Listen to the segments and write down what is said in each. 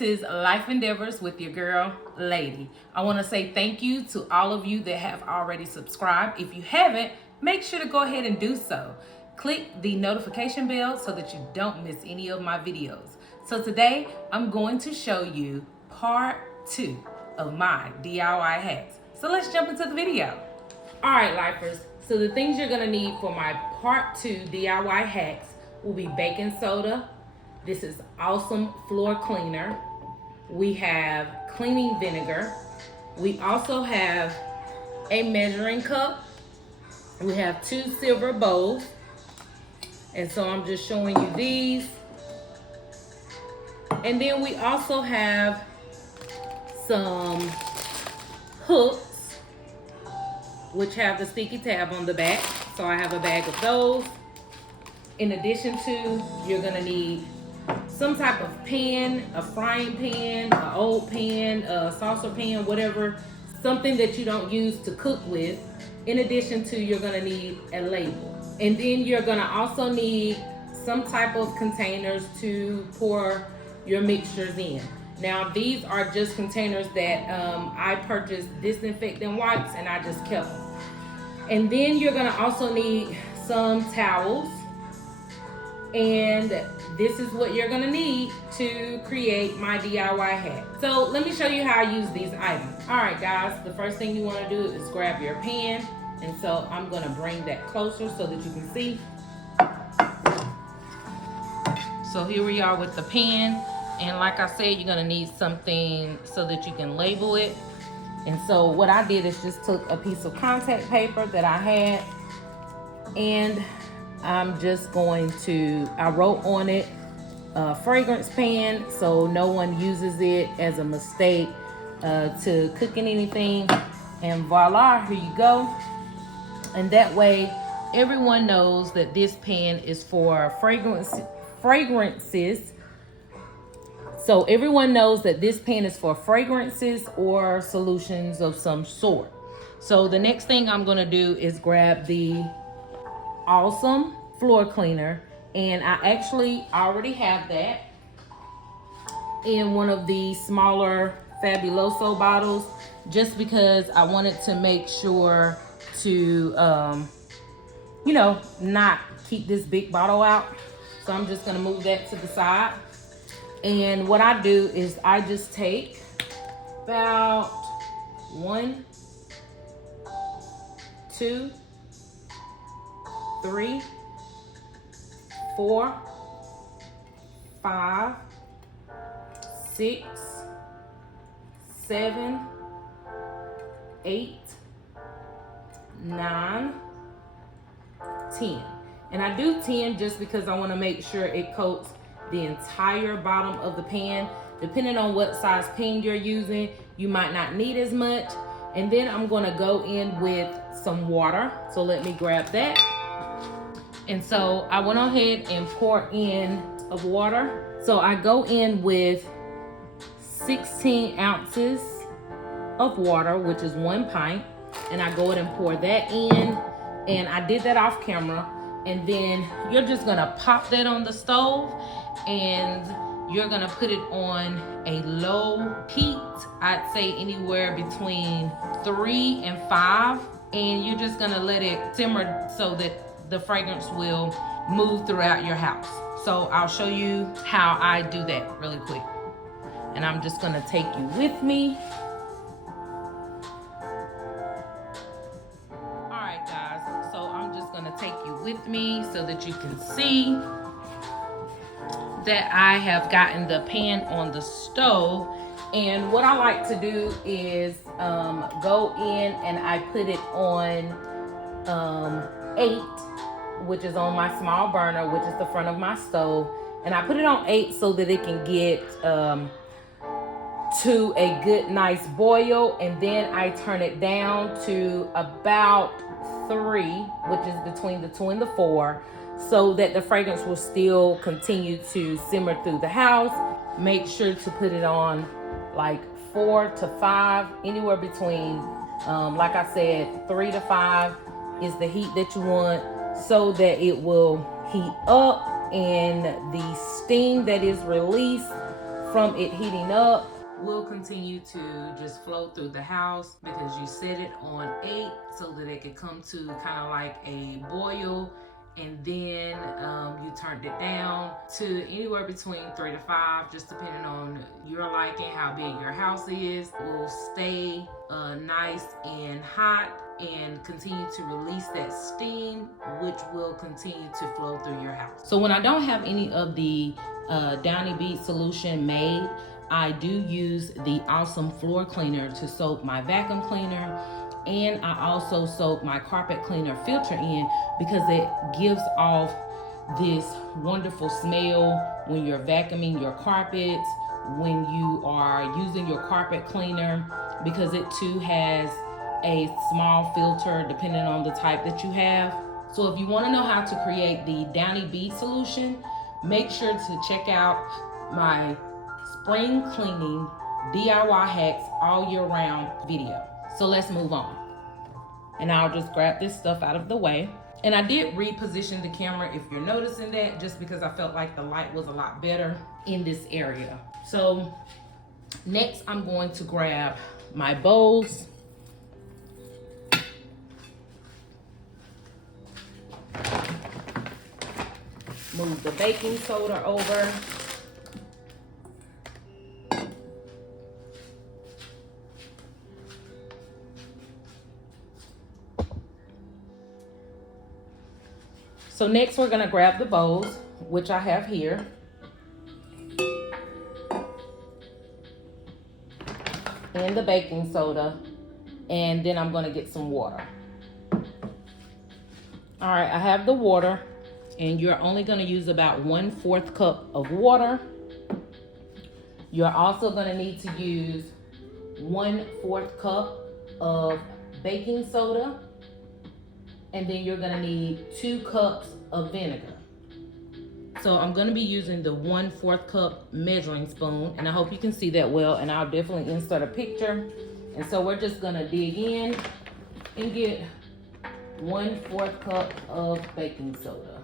this is Life Endeavors with your girl, Lady. I want to say thank you to all of you that have already subscribed. If you haven't, make sure to go ahead and do so. Click the notification bell so that you don't miss any of my videos. So today, I'm going to show you part 2 of my DIY hacks. So let's jump into the video. All right, lifers. So the things you're going to need for my part 2 DIY hacks will be baking soda. This is awesome floor cleaner. We have cleaning vinegar. We also have a measuring cup. We have 2 silver bowls. And so I'm just showing you these. And then we also have some hooks, which have the sticky tab on the back. So I have a bag of those. In addition to, you're gonna need some type of pan, a frying pan, an old pan, a saucer pan, whatever, something that you don't use to cook with. In addition to, you're gonna need a label. And then you're gonna also need some type of containers to pour your mixtures in. Now, these are just containers that I purchased disinfectant wipes and I just kept them. And then you're gonna also need some towels. And this is what you're gonna need to create my DIY hack. So let me show you how I use these items. All right, guys, the first thing you wanna do is grab your pan. And so I'm gonna bring that closer so that you can see. So here we are with the pan. And like I said, you're gonna need something so that you can label it. And so what I did is just took a piece of contact paper that I had, and I'm just going to, I wrote on it, fragrance pan, so no one uses it as a mistake to cooking anything. And voila, here you go. And that way, everyone knows that this pan is for fragrances. So everyone knows that this pan is for fragrances or solutions of some sort. So the next thing I'm gonna do is grab the awesome floor cleaner, and I actually already have that in one of the smaller Fabuloso bottles, just because I wanted to make sure to you know, not keep this big bottle out. So I'm just gonna move that to the side. And what I do is I just take about 1, 2, 3, 4, 5, 6, 7, 8, 9, 10. And I do 10 just because I want to make sure it coats the entire bottom of the pan. Depending on what size pan you're using, you might not need as much. And then I'm going to go in with some water. So let me grab that. And so I went ahead and pour in of water. So I go in with 16 ounces of water, which is 1 pint. And I go ahead and pour that in. And I did that off camera. And then you're just gonna pop that on the stove, and you're gonna put it on a low heat. I'd say anywhere between 3 and 5. And you're just gonna let it simmer so that the fragrance will move throughout your house. So I'll show you how I do that really quick. And I'm just gonna take you with me. Take you with me so that you can see that I have gotten the pan on the stove. And what I like to do is go in and I put it on 8, which is on my small burner, which is the front of my stove. And I put it on 8 so that it can get to a good nice boil. And then I turn it down to about 3, which is between the 2 and the 4, so that the fragrance will still continue to simmer through the house. Make sure to put it on like 4 to 5, anywhere between, like I said, 3 to 5 is the heat that you want, so that it will heat up and the steam that is released from it heating up will continue to just flow through the house because you set it on 8 so that it could come to kind of like a boil, and then you turned it down to anywhere between 3 to 5, just depending on your liking, how big your house is. It will stay nice and hot and continue to release that steam, which will continue to flow through your house. So when I don't have any of the Downy Bead solution made, I do use the Awesome Floor Cleaner to soak my vacuum cleaner, and I also soak my carpet cleaner filter in because it gives off this wonderful smell when you're vacuuming your carpets, when you are using your carpet cleaner, because it too has a small filter depending on the type that you have. So if you want to know how to create the Downy Bead solution, make sure to check out my spring cleaning DIY hacks all year round video. So let's move on. And I'll just grab this stuff out of the way. And I did reposition the camera, if you're noticing that, just because I felt like the light was a lot better in this area. So next I'm going to grab my bowls. Move the baking soda over. So next we're gonna grab the bowls, which I have here. And the baking soda. And then I'm gonna get some water. All right, I have the water, and you're only gonna use about 1/4 cup of water. You're also gonna need to use 1/4 cup of baking soda. And then you're gonna need 2 cups of vinegar. So I'm gonna be using the 1/4 cup measuring spoon, and I hope you can see that well, and I'll definitely insert a picture. And so we're just gonna dig in and get 1/4 cup of baking soda.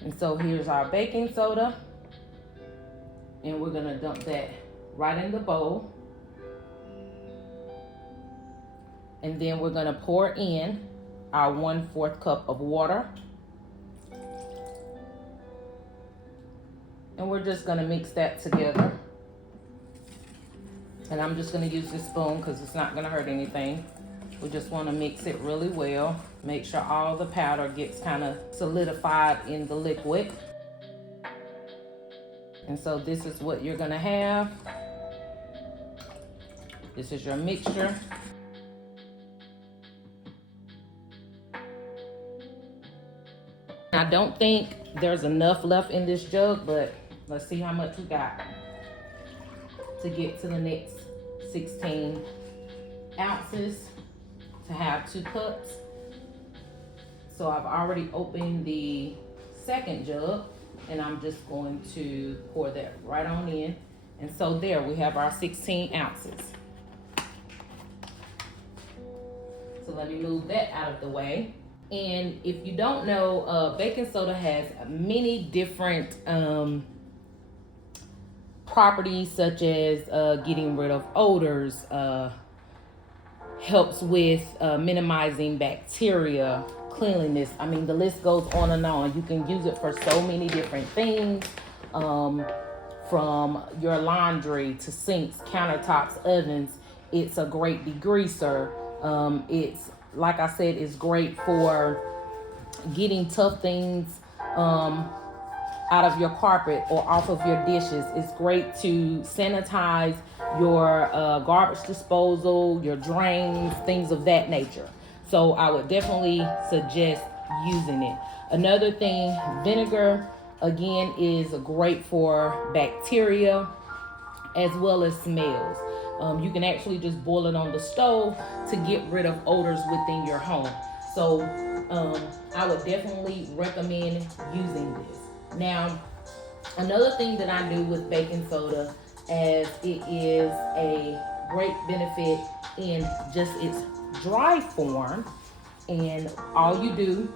And so here's our baking soda. And we're gonna dump that right in the bowl. And then we're gonna pour in our 1/4 cup of water. And we're just gonna mix that together. And I'm just gonna use this spoon because it's not gonna hurt anything. We just wanna mix it really well. Make sure all the powder gets kind of solidified in the liquid. And so this is what you're gonna have. This is your mixture. I don't think there's enough left in this jug, but let's see how much we got to get to the next 16 ounces to have 2 cups. So I've already opened the second jug, and I'm just going to pour that right on in. And so there we have our 16 ounces. So let me move that out of the way. And if you don't know, baking soda has many different properties, such as getting rid of odors, helps with minimizing bacteria, cleanliness. I mean, the list goes on and on. You can use it for so many different things, from your laundry to sinks, countertops, ovens. It's a great degreaser. It's, like I said, it's great for getting tough things out of your carpet or off of your dishes. It's great to sanitize your garbage disposal, your drains, things of that nature. So I would definitely suggest using it. Another thing, vinegar, again, is great for bacteria as well as smells. You can actually just boil it on the stove to get rid of odors within your home. So I would definitely recommend using this. Now, another thing that I do with baking soda, as it is a great benefit in just its dry form. And all you do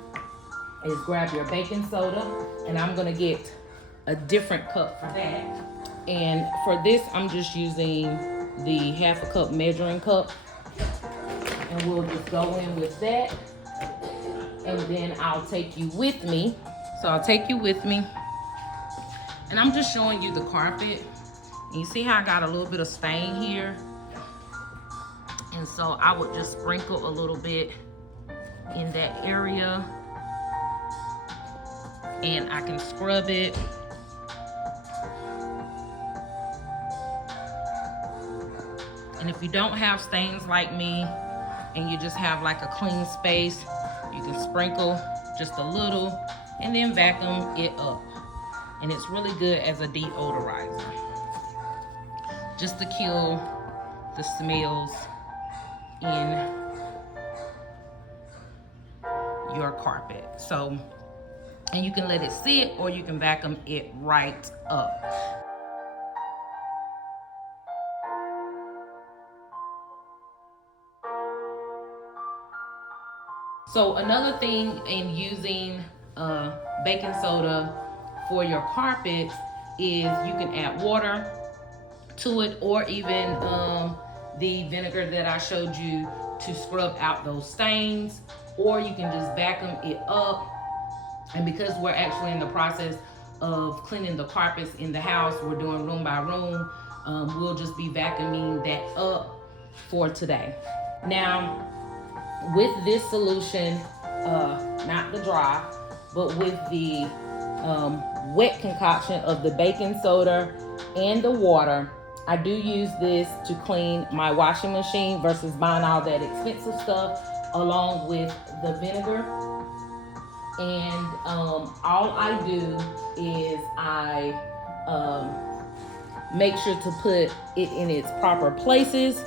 is grab your baking soda, and I'm gonna get a different cup for that. And for this, I'm just using the 1/2 cup measuring cup, and we'll just go in with that. And then I'll take you with me. So I'll take you with me, and I'm just showing you the carpet. And you see how I got a little bit of stain here? And so I would just sprinkle a little bit in that area, and I can scrub it. And if you don't have stains like me, and you just have like a clean space, you can sprinkle just a little and then vacuum it up. And it's really good as a deodorizer, just to kill the smells in your carpet. So, and you can let it sit, or you can vacuum it right up. So another thing in using baking soda for your carpets is you can add water to it, or even the vinegar that I showed you to scrub out those stains, or you can just vacuum it up. And because we're actually in the process of cleaning the carpets in the house, we're doing room by room, we'll just be vacuuming that up for today. Now, with this solution, not the dry, but with the wet concoction of the baking soda and the water, I do use this to clean my washing machine versus buying all that expensive stuff, along with the vinegar. And all I do is I make sure to put it in its proper places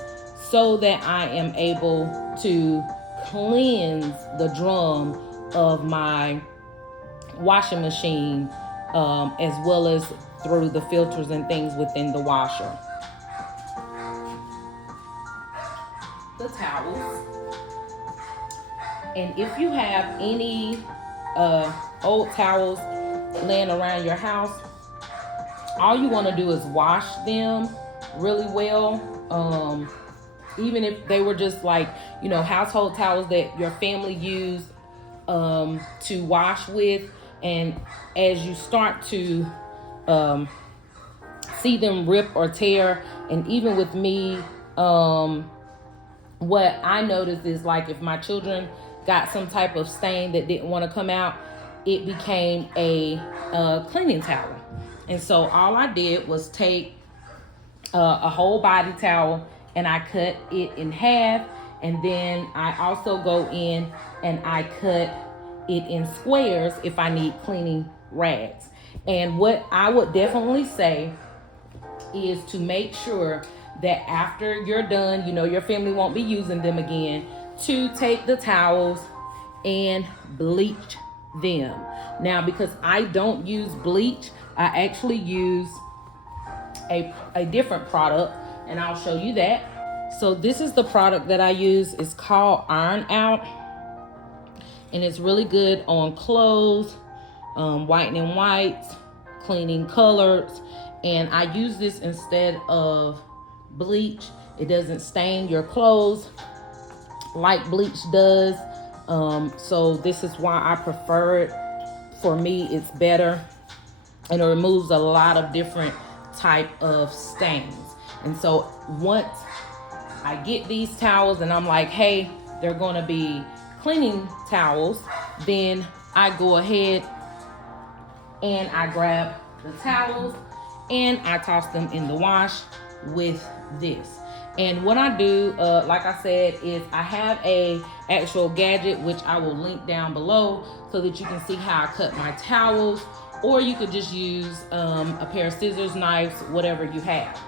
so that I am able to cleanse the drum of my washing machine, as well as through the filters and things within the washer. The towels. And if you have any old towels laying around your house, all you want to do is wash them really well. Even if they were just like, household towels that your family used to wash with. And as you start to see them rip or tear, and even with me, what I noticed is, like, if my children got some type of stain that didn't want to come out, it became a cleaning towel. And so all I did was take a whole body towel, and I cut it in half. And then I also go in and I cut it in squares if I need cleaning rags. And what I would definitely say is to make sure that after you're done, your family won't be using them again, to take the towels and bleach them. Now, because I don't use bleach, I actually use a different product, and I'll show you that. So this is the product that I use. It's called Iron Out, and it's really good on clothes, whitening whites, cleaning colors. And I use this instead of bleach. It doesn't stain your clothes like bleach does. So this is why I prefer it. For me, it's better, and it removes a lot of different type of stains. And so once I get these towels and I'm like, hey, they're gonna be cleaning towels, then I go ahead and I grab the towels and I toss them in the wash with this. And what I do, like I said, is I have a actual gadget, which I will link down below, so that you can see how I cut my towels, or you could just use a pair of scissors, knives, whatever you have.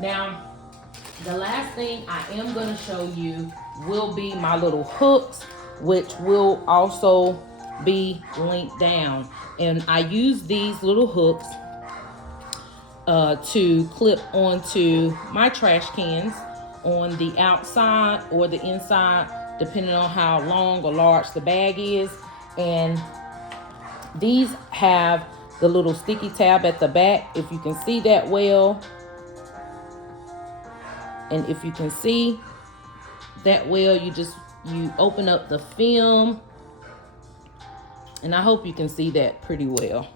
Now, the last thing I am going to show you will be my little hooks, which will also be linked down. And I use these little hooks to clip onto my trash cans on the outside or the inside, depending on how long or large the bag is. And these have the little sticky tab at the back, if you can see that well. And if you can see that well, you open up the film, and I hope you can see that pretty well.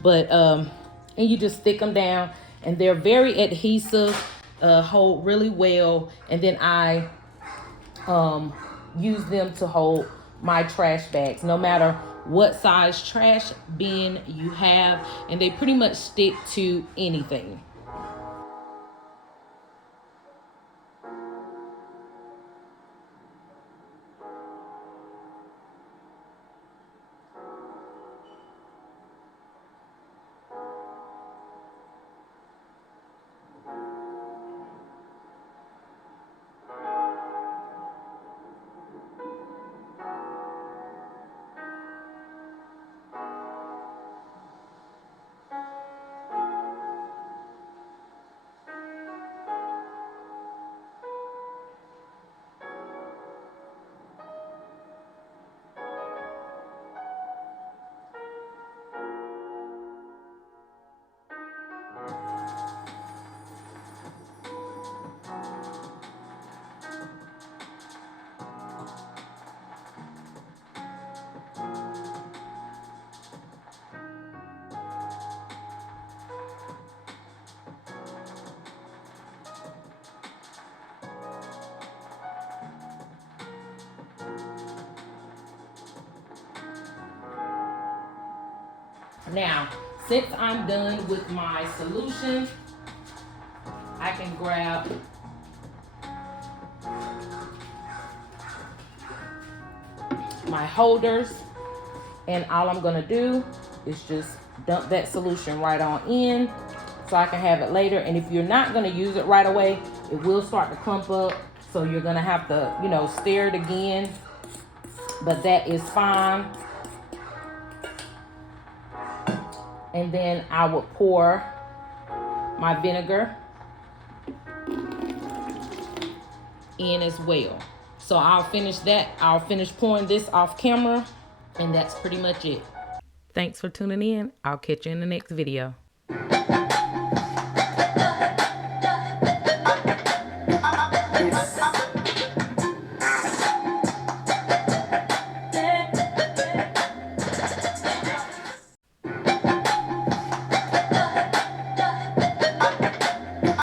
But and you just stick them down, and they're very adhesive, hold really well. And then I use them to hold my trash bags, no matter what size trash bin you have, and they pretty much stick to anything. Now, since I'm done with my solution, I can grab my holders, and all I'm gonna do is just dump that solution right on in so I can have it later. And if you're not gonna use it right away, it will start to clump up, so you're gonna have to, stir it again, but that is fine. And then I would pour my vinegar in as well. So I'll finish pouring this off camera, and that's pretty much it. Thanks for tuning in. I'll catch you in the next video.